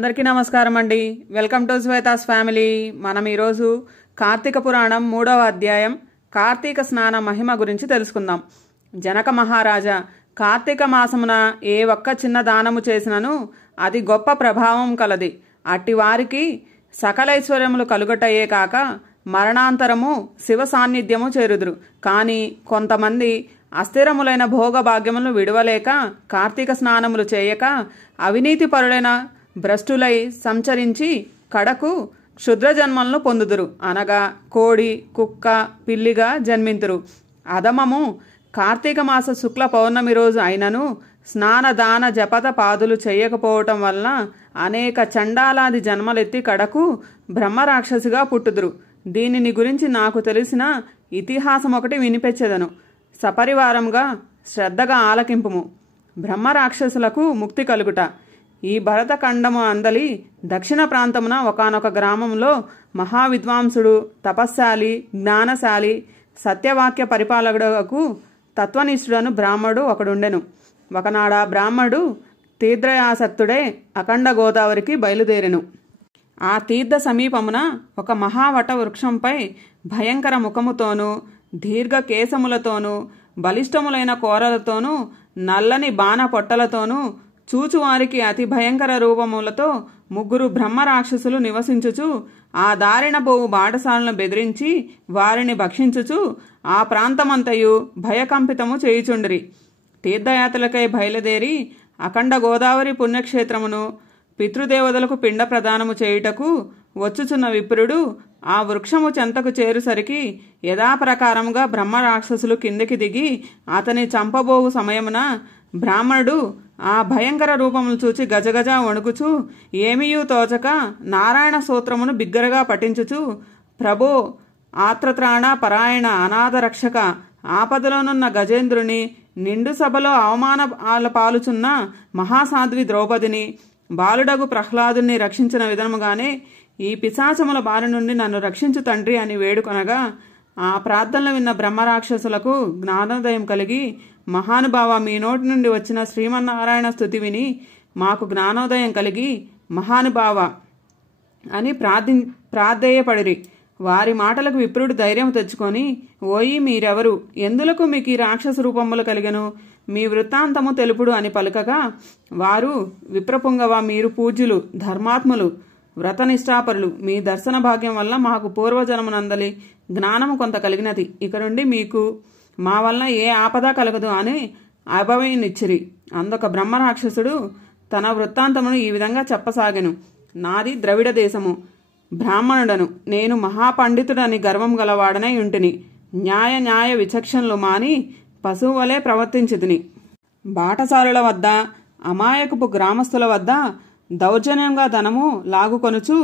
అందరికీ నమస్కారం అండి. Welcome to Shweta's family. మనం ఈరోజు కార్తీక పురాణం 3వ అధ్యాయం కార్తీక స్నాన మహిమ గురించి తెలుసుకుందాం. జనక మహారాజా, కార్తీక మాసమున ఏ ఒక్క చిన్న దానము చేసినను అది గొప్ప ప్రభావం కలది. అట్టి వారికి సకలైశ్వర్యములు కలుగటయే కాక మరణాంతరము శివ సాన్నిధ్యము చేరుదురు. కానీ కొంతమంది అస్థిరములైన భోగభాగ్యములను విడవలేక కార్తీక స్నానములు చేయక అవినీతి పరులైన భ్రష్టులై సంచరించి కడకు క్షుద్ర జన్మలను పొందుదురు. అనగా కోడి, కుక్క, పిల్లిగా జన్మింతురు. అధమము కార్తీక మాస శుక్ల పౌర్ణమి రోజు అయినను స్నాన దాన జపత పాదులు చేయకపోవటం వలన అనేక చండాలాది జన్మలెత్తి కడకు బ్రహ్మరాక్షసిగా పుట్టుదురు. దీనిని గురించి నాకు తెలిసిన ఇతిహాసం ఒకటి వినిపించెదను. సపరివారంగా శ్రద్ధగా ఆలకింపుము. బ్రహ్మరాక్షసులకు ముక్తి కలుగుట. ఈ భరతఖండము అందలి దక్షిణ ప్రాంతమున ఒకానొక గ్రామంలో మహావిద్వాంసుడు, తపస్శాలి, జ్ఞానశాలి, సత్యవాక్య పరిపాలకుడకు తత్వనిష్ఠుడను బ్రాహ్మడు ఒకడుండెను. ఒకనాడ బ్రాహ్మడు తీర్థయాసక్తుడే అఖండ గోదావరికి బయలుదేరెను. ఆ తీర్థ సమీపమున ఒక మహావట వృక్షంపై భయంకర ముఖముతోనూ దీర్ఘ కేశములతోనూ బలిష్టములైన కోరలతోనూ నల్లని బాణ పొట్టలతోనూ చూచువారికి అతి భయంకర రూపములతో ముగ్గురు బ్రహ్మరాక్షసులు నివసించుచు ఆ దారిన పోవు బాటసాలను బెదిరించి వారిని భక్షించుచు ఆ ప్రాంతమంతయు భయకంపితము చేయుచుండిరి. తీర్థయాత్రలకై బయలుదేరి అఖండ గోదావరి పుణ్యక్షేత్రమును పితృదేవతలకు పిండ ప్రదానము చేయుటకు వచ్చుచున్న విప్రుడు ఆ వృక్షము చెంతకు చేరుసరికి యథాప్రకారముగా బ్రహ్మరాక్షసులు కిందికి దిగి అతని చంపబోవు సమయమున బ్రాహ్మణుడు ఆ భయంకర రూపములు చూచి గజగజ వణుకుచు ఏమీయూ తోచక నారాయణ సూత్రమును బిగ్గరగా పఠించుచు, ప్రభో ఆత్రత్రాణ పరాయణ అనాథ రక్షక, ఆపదలోనున్న గజేంద్రుని, నిండు సభలో అవమానాల పాలుచున్న మహాసాధ్వి ద్రౌపదిని, బాలుడగు ప్రహ్లాదుని రక్షించిన విధముగానే ఈ పిశాచముల బారి నుండి నన్ను రక్షించు తండ్రి అని వేడుకొనగా ఆ ప్రార్థనలు విన్న బ్రహ్మరాక్షసులకు జ్ఞానోదయం కలిగి, మహానుభావ, మీ నోటి నుండి వచ్చిన శ్రీమన్నారాయణ స్తుతి విని మాకు జ్ఞానోదయం కలిగి మహానుభావ అని ప్రార్థేయపడిరి. వారి మాటలకు విప్రుడు ధైర్యం తెచ్చుకొని, ఓయి మీరెవరు, ఎందులకు మీకు ఈ రాక్షస రూపములు కలిగెను, మీ వృత్తాంతము తెలుపుడు అని పలుకగా వారు, విప్రపుంగవ, మీరు పూజ్యులు, ధర్మాత్ములు, వ్రతనిష్టాపరులు, మీ దర్శన భాగ్యం వల్ల మాకు పూర్వజన్మనందలి జ్ఞానము కొంత కలిగినది. ఇక నుండి మీకు మా వలన ఏ ఆపద కలగదు అని అభయనిచ్చిరి. అందొక బ్రహ్మరాక్షసుడు తన వృత్తాంతమును ఈ విధంగా చెప్పసాగెను. నాది ద్రవిడ దేశము, బ్రాహ్మణుడను, నేను మహాపండితుడని గర్వం గలవాడనై ఉంటిని. న్యాయ విచక్షణలు మాని పశువు వలె ప్రవర్తించితిని. బాటసారుల వద్ద, అమాయకపు గ్రామస్తుల వద్ద దౌర్జన్యంగా ధనము లాగుకొనుచు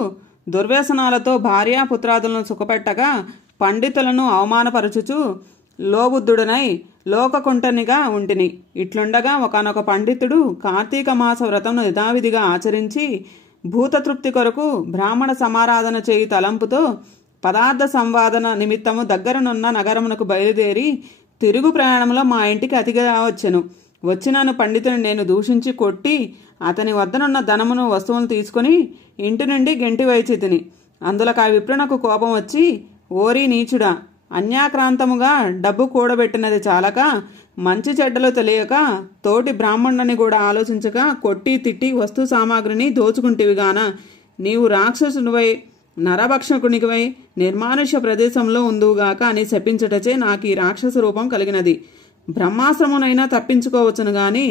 దుర్వ్యసనాలతో భార్యాపుత్రాదులను సుఖపెట్టగా పండితులను అవమానపరచుచు లోబుద్ధుడనై లోకకుంటనిగా ఉంటిని. ఇట్లుండగా ఒకనొక పండితుడు కార్తీక మాస వ్రతమును యథావిధిగా ఆచరించి భూతతృప్తి కొరకు బ్రాహ్మణ సమారాధన చేయి తలంపుతో పదార్థ సంవాదన నిమిత్తము దగ్గరనున్న నగరమునకు బయలుదేరి తిరుగు ప్రయాణంలో మా ఇంటికి అతిగా వచ్చెను. వచ్చినాను పండితుని నేను దూషించి కొట్టి అతని వద్దనున్న ధనమును వస్తువులను తీసుకుని ఇంటి నుండి గెంటి వైచితిని. అందులోకి ఆ విప్రునకు కోపం వచ్చి, ఓరి నీచుడా, అన్యాక్రాంతముగా డబ్బు కూడబెట్టినది చాలక మంచి చెడ్డలు తెలియక తోటి బ్రాహ్మణుని కూడా ఆలోచించక కొట్టి తిట్టి వస్తు సామాగ్రిని దోచుకుంటివిగాన నీవు రాక్షసునివై నరభక్షకునివై నిర్మానుష్య ప్రదేశంలో ఉందువుగాక అని శపించుటచే నాకు ఈ రాక్షస రూపం కలిగినది. బ్రహ్మాశ్రమునైనా తప్పించుకోవచ్చును గాని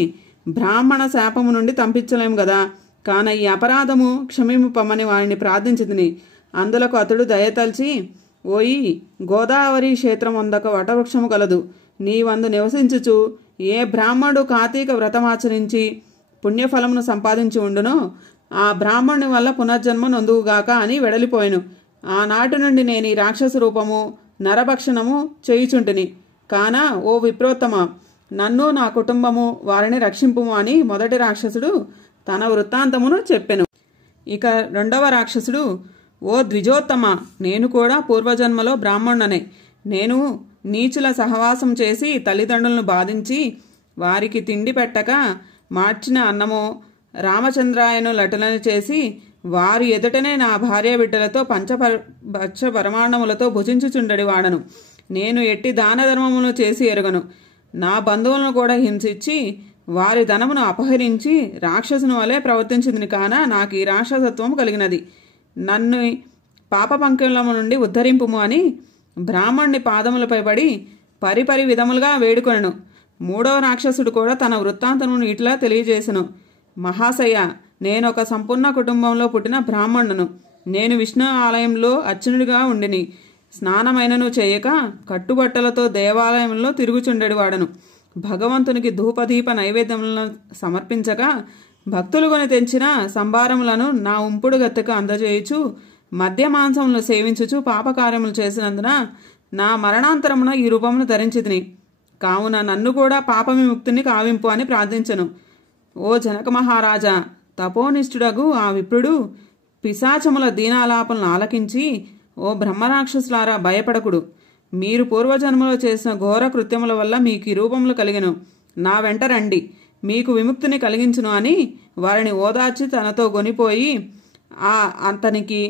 బ్రాహ్మణ శాపము నుండి తప్పించలేము గదా. కాన ఈ అపరాధము క్షమింపమని వారిని ప్రార్థించితిని. అందులకు అతడు దయతల్చి, ఓయి గోదావరి క్షేత్రం వందక వటవృక్షము కలదు. నీవందు నివసించుచు ఏ బ్రాహ్మణుడు కార్తీక వ్రతమాచరించి పుణ్యఫలమును సంపాదించి ఉండునో ఆ బ్రాహ్మణుని వల్ల పునర్జన్మ నొందువుగాక అని వెడలిపోయాను. ఆనాటి నుండి నేను ఈ రాక్షస రూపము నరభక్షణము చేయుచుంటిని. కాన ఓ విప్రోత్తమ, నన్ను నా కుటుంబము వారిని రక్షింపుము అని మొదటి రాక్షసుడు తన వృత్తాంతమును చెప్పెను. ఇక రెండవ రాక్షసుడు, ఓ ద్విజోత్తమ, నేను కూడా పూర్వజన్మలో బ్రాహ్మణుడనే. నేను నీచుల సహవాసం చేసి తల్లిదండ్రులను బాధించి వారికి తిండి పెట్టక మార్చిన అన్నమో రామచంద్రాయను లటులను చేసి వారి ఎదుటనే నా భార్య బిడ్డలతో పంచభక్ష పరమాణములతో భుజించుచుండడి వాడను. నేను ఎట్టి దాన ధర్మములు చేసి ఎరుగను. నా బంధువులను కూడా హింసించి వారి ధనమును అపహరించి రాక్షసుని వలె ప్రవర్తించింది కాన నాకు ఈ రాక్షసత్వం కలిగినది. నన్ను పాప పంకలము నుండి ఉద్ధరింపుము అని బ్రాహ్మణుని పాదములపై పడి పరిపరి విధములుగా వేడుకొనెను. మూడవ రాక్షసుడు కూడా తన వృత్తాంతమును ఇట్లా తెలియజేసెను. మహాశయ, నేను ఒక సంపూర్ణ కుటుంబంలో పుట్టిన బ్రాహ్మణును. నేను విష్ణు ఆలయంలో అర్చనుడిగా ఉండిని. స్నానమైనను చేయక కట్టుబట్టలతో దేవాలయంలో తిరుగుచుండెడి వాడను. భగవంతునికి ధూపదీప నైవేద్యములను సమర్పించగా భక్తులు కొని తెంచిన సంభారములను నా ఉంపుడు గత్తెకు అందజేయుచు మద్య మాంసములను సేవించుచు పాపకార్యములు చేసినందున నా మరణాంతరమున ఈ రూపమును ధరించితిని. కావున నన్ను కూడా పాప విముక్తిని కావింపు అని ప్రార్థించను. ఓ జనక మహారాజా, తపోనిష్ఠుడగు ఆ విప్రుడు పిశాచముల దీనాలాపలను ఆలకించి, ఓ బ్రహ్మరాక్షసులారా భయపడకుడు. మీరు పూర్వజన్మలో చేసిన ఘోర కృత్యముల వల్ల మీకు ఈ రూపములు కలిగెను. నా వెంట రండి, మీకు విముక్తిని కలిగించును అని వారిని ఓదార్చి తనతో గొనిపోయి అతనికి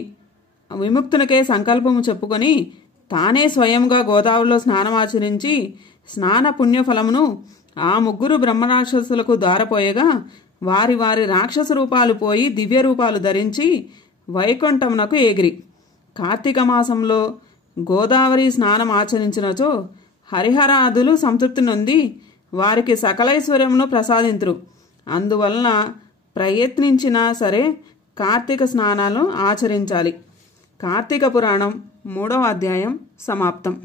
విముక్తునికే సంకల్పము చెప్పుకొని తానే స్వయంగా గోదావరిలో స్నానమాచరించి స్నాన పుణ్యఫలమును ఆ ముగ్గురు బ్రహ్మరాక్షసులకు దారపోయగా వారి వారి రాక్షస రూపాలు పోయి దివ్య రూపాలు ధరించి వైకుంఠమునకు ఎగిరి కార్తీక మాసంలో గోదావరి స్నానం ఆచరించినచో హరిహరాదులు సంతృప్తి నొంది వారికి సకలైశ్వర్యమును ప్రసాదింతురు. అందువలన ప్రయత్నించినా సరే కార్తీక స్నానాలను ఆచరించాలి. కార్తీక పురాణం 3వ అధ్యాయం సమాప్తం.